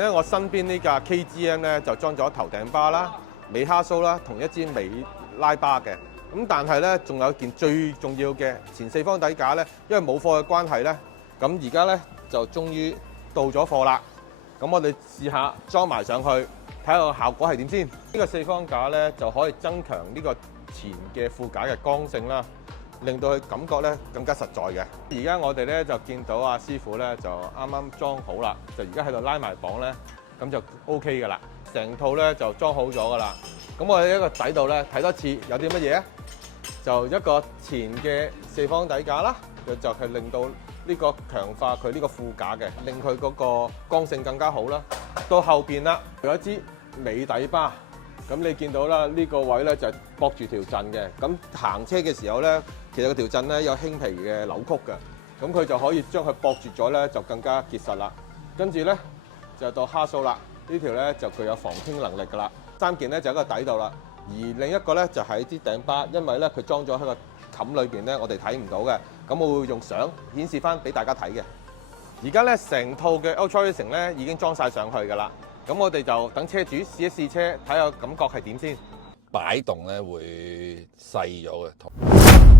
咧，我身邊呢架 KGM 咧就裝咗頭頂巴啦、尾蝦鬚啦，同一支尾拉巴嘅。咁但係咧，仲有一件最重要嘅前四方底架咧，因為冇貨嘅關係咧，咁而家咧就終於到咗貨啦。咁我哋試下裝埋上去，睇下個效果係點先。呢個四方架咧就可以增強呢個前嘅副架嘅剛性啦，令到佢感覺咧更加實在嘅。而家我哋咧就見到阿師傅咧就啱啱裝好啦，就而家喺度拉埋綁咧，咁就 OK 㗎啦。成套咧就裝好咗㗎啦。咁我哋一個底度咧睇多次有啲乜嘢啊？就一個前嘅四方底架啦，就係令到呢個強化佢呢個副架嘅，令佢嗰個剛性更加好啦。到後邊啦，有一支尾底巴。咁你見到啦，呢個位咧就係駁住條震嘅。咁行車嘅時候咧，其實個條震咧有輕微嘅扭曲嘅，咁佢就可以將佢駁住咗咧，就更加結實啦。跟住咧就到蝦鬚啦，呢條咧就具有防傾能力㗎啦。三件咧就喺個底度啦，而另一個咧就喺啲頂巴，因為咧佢裝咗喺個冚裏邊咧，我哋睇唔到嘅。咁我會用相顯示翻俾大家睇嘅。而家咧成套嘅 Ultra Racing 咧已經裝晒上去㗎啦。咁我哋就等車主試一試車，睇下感覺係點先。擺動咧會細咗嘅。